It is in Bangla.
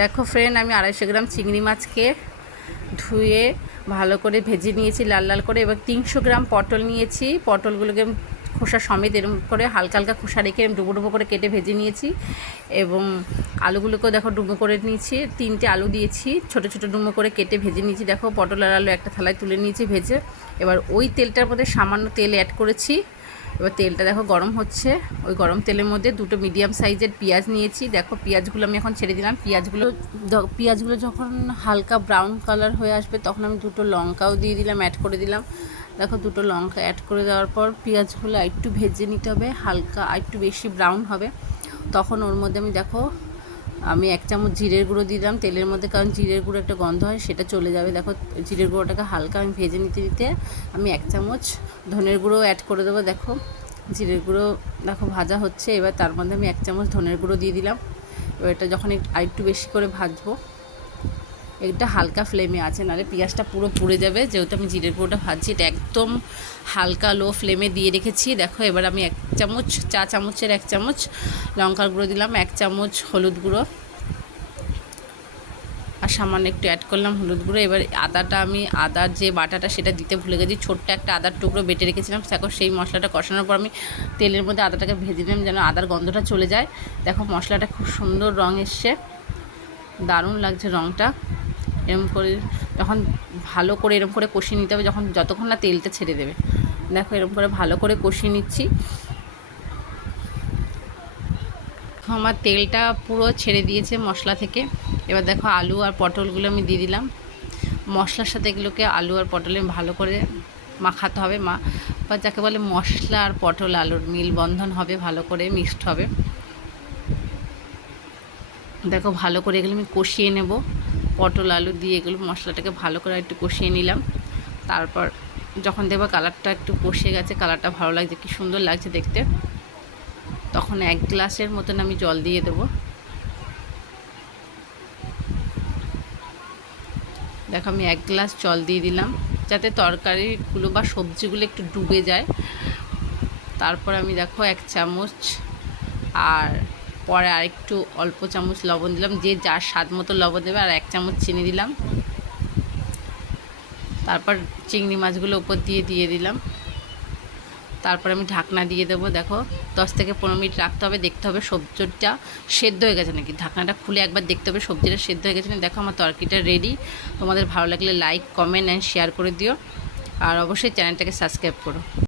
দেখো ফ্রেন্ড, আমি 250 গ্রাম চিংড়ি মাছকে ধুয়ে ভালো করে ভেজে নিয়েছি লাল লাল করে। এবার 300 গ্রাম পটল নিয়েছি। পটলগুলোকে খোসা সমেত এরকম করে হালকা হালকা খোসা রেখে ডুবো ডুবো করে কেটে ভেজে নিয়েছি। এবং আলুগুলোকেও দেখো ডুবো করে নিয়েছি। 3টে আলু দিয়েছি, ছোটো ছোটো ডুবো করে কেটে ভেজে নিয়েছি। দেখো পটল আর আলু একটা থালায় তুলে নিয়েছি ভেজে। এবার ওই তেলটার মধ্যে সামান্য তেল অ্যাড করেছি। এবার তেলটা দেখো গরম হচ্ছে। ওই গরম তেলের মধ্যে 2টো মিডিয়াম সাইজের পেঁয়াজ নিয়েছি। দেখো পেঁয়াজগুলো আমি এখন ছেড়ে দিলাম। পেঁয়াজগুলো যখন হালকা ব্রাউন কালার হয়ে আসবে তখন আমি 2টো লঙ্কাও দিয়ে দিলাম, অ্যাড করে দিলাম। দেখো 2টো লঙ্কা অ্যাড করে দেওয়ার পর পেঁয়াজগুলো একটু ভেজে নিতে হবে, হালকা একটু বেশি ব্রাউন হবে। তখন ওর মধ্যে আমি 1 চামচ জিরের গুঁড়ো দিলাম তেলের মধ্যে, কারণ জিরের গুঁড়ো একটা গন্ধ হয়, সেটা চলে যাবে। দেখো জিরের গুঁড়োটাকে হালকা আমি ভেজে নিতে আমি 1 চামচ ধনের গুঁড়ো অ্যাড করে দেবো। দেখো জিরের গুঁড়ো দেখো ভাজা হচ্ছে। এবার তার মধ্যে আমি 1 চামচ ধনের গুঁড়ো দিয়ে দিলাম। এবার এটা যখন আরেকটু বেশি করে ভাজবো, এটা হালকা ফ্লেমে আছে, নাহলে পেঁয়াজটা পুরো পুড়ে যাবে। যেহেতু আমি জিরের গুঁড়োটা ভাজছি, এটা একদম হালকা লো ফ্লেমে দিয়ে রেখেছি। দেখো এবার আমি 1 চামচ, চা চামচের 1 চামচ লঙ্কার গুঁড়ো দিলাম, 1 চামচ হলুদ গুঁড়ো আর সামান্য একটু অ্যাড করলাম হলুদ গুঁড়ো। এবার আদার যে বাটাটা সেটা দিতে ভুলে গেছি। ছোট্ট একটা আদার টুকরো বেটে রেখেছিলাম। দেখো সেই মশলাটা কষানোর পর আমি তেলের মধ্যে আদাটাকে ভেজে নিলাম যেন আদার গন্ধটা চলে যায়। দেখো মশলাটা খুব সুন্দর রং এসছে, দারুণ লাগছে রঙটা। এরকম করে যখন ভালো করে এরকম করে কষিয়ে নিতে হবে, যতক্ষণ না তেলটা ছেড়ে দেবে। দেখো এরকম করে ভালো করে কষিয়ে নিচ্ছি। আমার তেলটা পুরো ছেড়ে দিয়েছে মশলা থেকে। এবার দেখো আলু আর পটলগুলো আমি দিয়ে দিলাম। মশলার সাথে এগুলোকে আলু আর পটলে ভালো করে মাখাতে হবে, বা যাকে বলে মশলা আর পটল আলুর মিলবন্ধন হবে, ভালো করে মিক্সড হবে। দেখো ভালো করে এগুলো আমি কষিয়ে নেব। পটল আলু দিয়ে এগুলো মশলাটাকে ভালো করে একটু কষিয়ে নিলাম। তারপর যখন দেখবো কালারটা একটু কষে গেছে, কালারটা ভালো লাগছে, কি সুন্দর লাগছে দেখতে, তখন 1 গ্লাসের মতন আমি জল দিয়ে দেবো। দেখো আমি 1 গ্লাস জল দিয়ে দিলাম, যাতে তরকারিগুলো বা সবজিগুলো একটু ডুবে যায়। তারপর আমি দেখো 1 চামচ আর পরে আরেকটু অল্প চামচ লবণ দিলাম, যে যার স্বাদ মতো লবণ দেবে, আর 1 চামচ চিনি দিলাম। তারপর চিংড়ি মাছগুলো উপর দিয়ে দিলাম। তারপর আমি ঢাকনা দিয়ে দেবো। দেখো 10 থেকে 15 মিনিট রাখতে হবে, দেখতে হবে সবজিটা সেদ্ধ হয়ে গেছে নাকি। ঢাকনাটা খুলে একবার দেখতে হবে সবজিটা সেদ্ধ হয়ে গেছে না। দেখো আমার তরকারিটা রেডি। তোমাদের ভালো লাগলে লাইক, কমেন্ট অ্যান্ড শেয়ার করে দিও, আর অবশ্যই চ্যানেলটাকে সাবস্ক্রাইব করো।